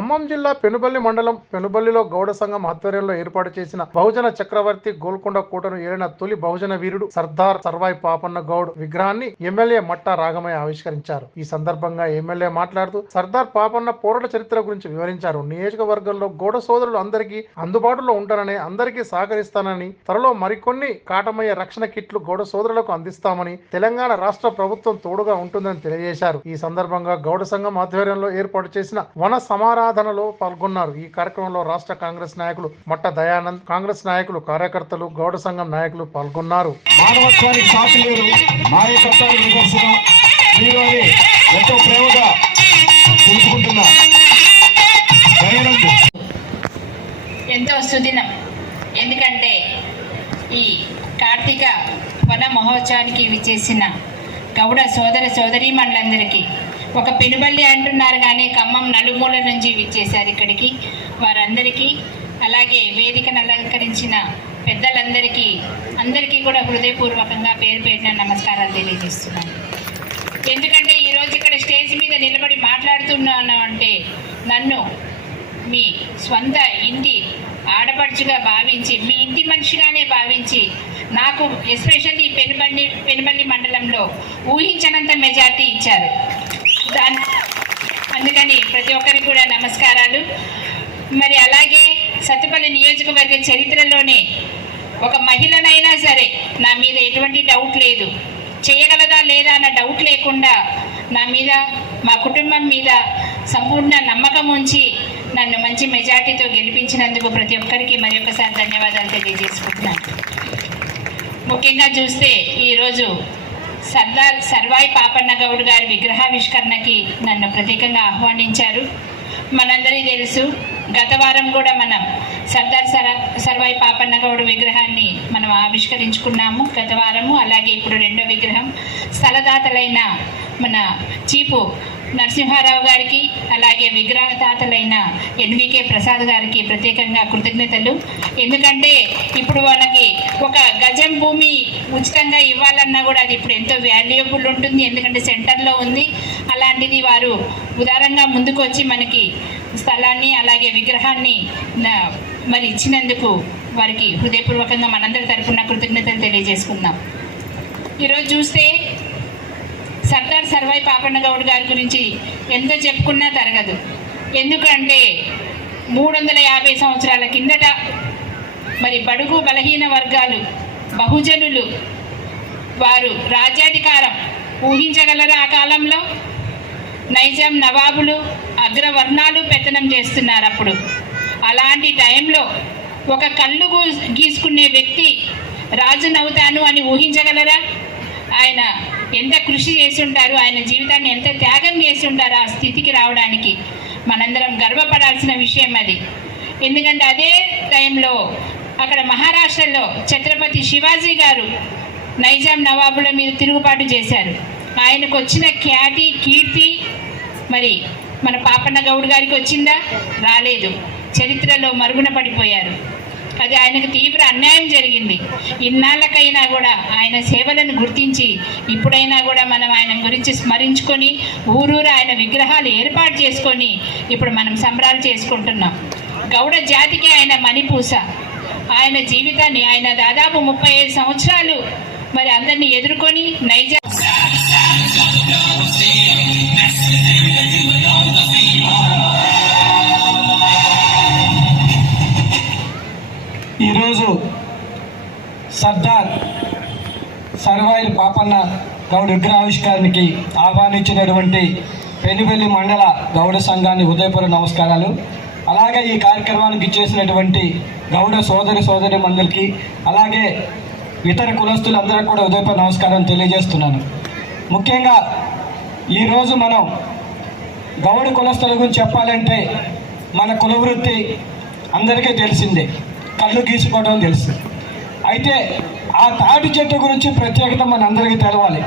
ఖమ్మం జిల్లా పెనుబల్లి మండలం పెనుబల్లిలో గౌడ సంఘం ఆధ్వర్యంలో ఏర్పాటు చేసిన బహుజన చక్రవర్తి గోల్కొండ కోటను ఏలిన తొలి బహుజన వీరుడు సర్దార్ సర్వాయి పాపన్న గౌడ్ విగ్రహాన్ని ఎమ్మెల్యే మట్టా రాఘమయ్య ఆవిష్కరించారు. ఈ సందర్భంగా ఎమ్మెల్యే మాట్లాడుతూ సర్దార్ పాపన్న పోరాట చరిత్ర గురించి వివరించారు. నియోజకవర్గంలో గౌడ సోదరులు అందరికీ అందుబాటులో ఉంటారని, అందరికీ సహకరిస్తానని, త్వరలో మరికొన్ని కాటమయ్య రక్షణ కిట్లు గౌడ సోదరులకు అందిస్తామని, తెలంగాణ రాష్ట్ర ప్రభుత్వం తోడుగా ఉంటుందని తెలియజేశారు. ఈ సందర్భంగా గౌడ సంఘం ఆధ్వర్యంలో ఏర్పాటు చేసిన వన సమారాధనలో పాల్గొన్నారు. ఈ కార్యక్రమంలో రాష్ట్ర కాంగ్రెస్ నాయకులు మట్ట దయానంద్, కాంగ్రెస్ నాయకులు, కార్యకర్తలు, గౌడ సంఘం నాయకులు పాల్గొన్నారు. మానవత్వానికి సాటి లేరు, నాయకత్వానికి నిదర్శనం. మీరు ఎంతో ప్రేమగా తెలుసుకుంటున్నా ఎంతో సుదినం. ఎందుకంటే ఈ కార్తీక వన మహోత్సవానికి విచ్చేసిన గౌడ సోదర సోదరీమణులందరికీ, ఒక పెనుబల్లి అంటున్నారు కానీ ఖమ్మం నలుమూల నుంచి విచ్చేశారు ఇక్కడికి, వారందరికీ, అలాగే వేదికను అలంకరించిన అందరికీ కూడా హృదయపూర్వకంగా పేరు పేరున నమస్కారాలు తెలియజేస్తున్నాను. ఎందుకంటే ఈరోజు ఇక్కడ స్టేజ్ మీద నిలబడి మాట్లాడుతున్నాను అంటే నన్ను మీ స్వంత ఇంటి ఆడపడుచుగా భావించి, మీ ఇంటి మనిషిగానే భావించి, నాకు ఎస్పెషల్లీ పెనుబల్లి మండలంలో ఊహించనంత మెజార్టీ ఇచ్చారు. అందుకని ప్రతి ఒక్కరికి కూడా నమస్కారాలు. మరి అలాగే సత్తుపల్లి నియోజకవర్గ చరిత్రలోనే ఒక మహిళనైనా సరే నా మీద ఎటువంటి డౌట్ లేదు, చేయగలదా లేదా అన్న డౌట్ లేకుండా నా మీద, మా కుటుంబం మీద సంపూర్ణ నమ్మకం ఉంచి నన్ను మంచి మెజార్టీతో గెలిపించినందుకు ప్రతి ఒక్కరికి మరి ఒకసారి ధన్యవాదాలు తెలియజేసుకుంటున్నాను. ముఖ్యంగా చూస్తే ఈరోజు సర్దార్ సర్వాయి పాపన్న గౌడ్ గారి విగ్రహావిష్కరణకి నన్ను ప్రత్యేకంగా ఆహ్వానించారు. మనందరికీ తెలుసు, గత వారం కూడా మనం సర్దార్ సర్వాయి పాపన్న గౌడ్ విగ్రహాన్ని మనం ఆవిష్కరించుకున్నాము గత వారము. అలాగే ఇప్పుడు రెండో విగ్రహం స్థలదాతలైన మన చీపు నరసింహారావు గారికి, అలాగే విగ్రహదాతలైన ఎన్వికే ప్రసాద్ గారికి ప్రత్యేకంగా కృతజ్ఞతలు. ఎందుకంటే ఇప్పుడు మనకి ఒక గజం భూమి ఉచితంగా ఇవ్వాలన్నా కూడా అది ఇప్పుడు ఎంతో వాల్యుయబుల్ ఉంటుంది, ఎందుకంటే సెంటర్లో ఉంది. అలాంటిది వారు ఉదారంగా ముందుకు వచ్చి మనకి స్థలాన్ని అలాగే విగ్రహాన్ని మరి ఇచ్చినందుకు వారికి హృదయపూర్వకంగా మనందరి తరఫున కృతజ్ఞతలు తెలియజేసుకుందాం. ఈరోజు చూస్తే సర్దార్ సర్వాయి పాపన్న గౌడ్ గారి గురించి ఎంత చెప్పుకున్నా తరగదు. ఎందుకంటే 350 సంవత్సరాల కిందట మరి బడుగు బలహీన వర్గాలు, బహుజనులు, వారు రాజ్యాధికారం ఊహించగలరా? ఆ కాలంలో నైజాం నవాబులు, అగ్రవర్ణాలు పెత్తనం చేస్తున్నారు అప్పుడు. అలాంటి టైంలో ఒక కళ్ళు గీసుకునే వ్యక్తి రాజునవుతాను అని ఊహించగలరా? ఆయన ఎంత కృషి చేసి ఉంటారు, ఆయన జీవితాన్ని ఎంత త్యాగం చేసి ఉంటారు ఆ స్థితికి రావడానికి. మనందరం గర్వపడాల్సిన విషయం అది. ఎందుకంటే అదే టైంలో అక్కడ మహారాష్ట్రలో ఛత్రపతి శివాజీ గారు నైజాం నవాబుల మీద తిరుగుబాటు చేశారు. ఆయనకు వచ్చిన ఖ్యాతి, కీర్తి మరి మన పాపన్న గౌడ్ గారికి వచ్చిందా? రాలేదు. చరిత్రలో మరుగున పడిపోయారు. అది ఆయనకు తీవ్ర అన్యాయం జరిగింది. ఇన్నాళ్ళకైనా కూడా ఆయన సేవలను గుర్తించి ఇప్పుడైనా కూడా మనం ఆయన గురించి స్మరించుకొని ఊరూరు ఆయన విగ్రహాలు ఏర్పాటు చేసుకొని ఇప్పుడు మనం సంబరాలు చేసుకుంటున్నాం. గౌడ జాతికి ఆయన మణిపూస. ఆయన జీవితాన్ని, ఆయన దాదాపు 35 సంవత్సరాలు మరి అందరినీ ఎదుర్కొని నైజాం ఈరోజు సర్దార్ సర్వాయి పాపన్న గౌడ్ విగ్రహావిష్కరణకి ఆహ్వానించినటువంటి పెనుబల్లి మండల గౌడ సంఘాన్ని హృదయపూర్వక నమస్కారాలు. అలాగే ఈ కార్యక్రమానికి చేసినటువంటి గౌడ సోదరి మందరికి, అలాగే ఇతర కులస్తులందరికీ కూడా హృదయపూర్వక నమస్కారం తెలియజేస్తున్నాను. ముఖ్యంగా ఈరోజు మనం గౌడ కులస్తుల గురించి చెప్పాలంటే మన కుల వృత్తి అందరికీ తెలిసిందే, కళ్ళు గీసుకోవడం తెలుసు. అయితే ఆ తాటి చెట్టు గురించి ప్రత్యేకత మన అందరికీ తెలవాలి.